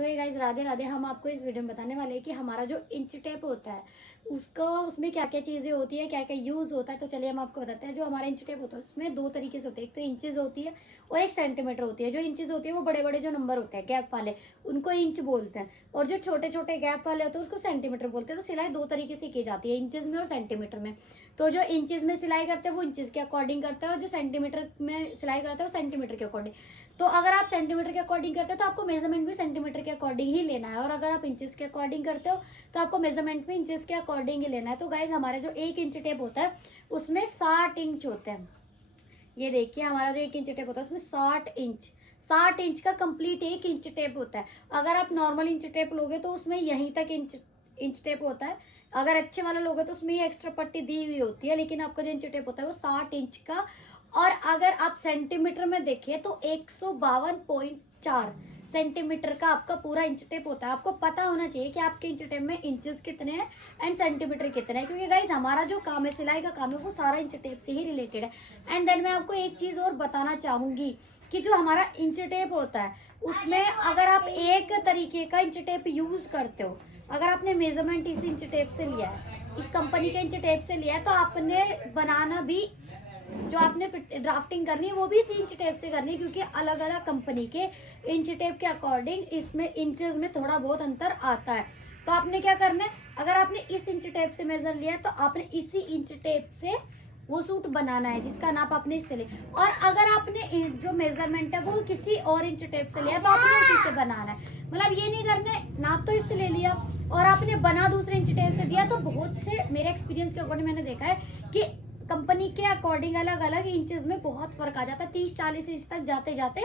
तो ये गाइज राधे राधे। हम आपको इस वीडियो में बताने वाले हैं कि हमारा जो इंच टेप होता है उसका उसमें क्या क्या चीज़ें होती है, क्या क्या यूज़ होता है। तो चलिए हम आपको बताते हैं। जो हमारा इंच टेप होता है उसमें दो तरीके से होते हैं, एक तो इंचेस होती है और एक सेंटीमीटर होती है। जो इंचेस होती है वो बड़े बड़े जो नंबर होते हैं गैप वाले, उनको इंच बोलते हैं, और जो छोटे छोटे गैप वाले होते हैं उसको सेंटीमीटर बोलते हैं। तो सिलाई दो तरीके से की जाती है, इंचेस में और सेंटीमीटर में। तो जो इंचेस में सिलाई करते हैं वो इंचेस के अकॉर्डिंग करते हैं, और जो सेंटीमीटर में सिलाई करते हैं वो सेंटीमीटर के अकॉर्डिंग। तो अगर आप सेंटीमीटर के अकॉर्डिंग करते हो तो आपको मेजरमेंट भी सेंटीमीटर के अकॉर्डिंग ही लेना है, और अगर आप इंचेस के अकॉर्डिंग करते हो तो आपको मेजरमेंट भी इंचेस के अकॉर्डिंग ही लेना है। तो गाइज हमारा जो एक इंच टेप होता है उसमें 60 इंच होते हैं। ये देखिए हमारा जो एक इंच टेप होता है उसमें 60 इंच का कंप्लीट एक इंच टेप होता है। अगर आप नॉर्मल इंच टेप लोगे तो उसमें यहीं तक इंच टेप होता है। अगर अच्छे वाला लोगे तो उसमें ये एक्स्ट्रा पट्टी दी हुई होती है, लेकिन आपका जो इंच टेप होता है वो 60 इंच का। और अगर आप सेंटीमीटर में देखिए तो 152.4 सेंटीमीटर का आपका पूरा इंच टेप होता है। आपको पता होना चाहिए कि आपके इंच टेप में इंचेस कितने हैं एंड सेंटीमीटर कितने हैं, क्योंकि गाइज हमारा जो काम है, सिलाई का काम है, वो सारा इंच टेप से ही रिलेटेड है। एंड देन मैं आपको एक चीज़ और बताना चाहूँगी कि जो हमारा इंच टेप होता है उसमें अगर आप एक तरीके का इंच टेप यूज़ करते हो, अगर आपने मेजरमेंट इस इंच टेप से लिया है, इस कंपनी के इंच टेप से लिया है, तो आपने बनाना भी, जो आपने ड्राफ्टिंग करनी है वो भी इसी इंच टेप से करनी है, क्योंकि अलग अलग कंपनी के इंच टेप के अकॉर्डिंग इसमें इंचेस में थोड़ा बहुत अंतर आता है। तो आपने क्या करना है, अगर आपने इस इंच टेप से मेजर लिया है तो आपने इसी इंच टेप से वो सूट बनाना है जिसका नाप आपने इससे लिया। और अगर आपने जो मेजरमेंट है वो किसी और इंच टेप से लिया तो आपने उसी से बनाना है। मतलब ये नहीं करना है नाप तो इससे ले लिया और आपने बना दूसरे इंच टेप से दिया। तो बहुत से मेरे एक्सपीरियंस के अकॉर्डिंग मैंने देखा है कि कंपनी के अकॉर्डिंग अलग अलग इंचेस में बहुत फर्क आ जाता है। 30-40 इंच तक जाते जाते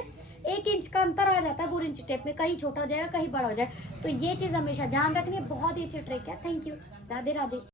1 इंच का अंतर आ जाता है पूरे इंच टेप में, कहीं छोटा हो जाएगा कहीं बड़ा हो जाए। तो ये चीज़ हमेशा ध्यान रखनी है। बहुत ही अच्छी ट्रिक है। Thank you. राधे राधे।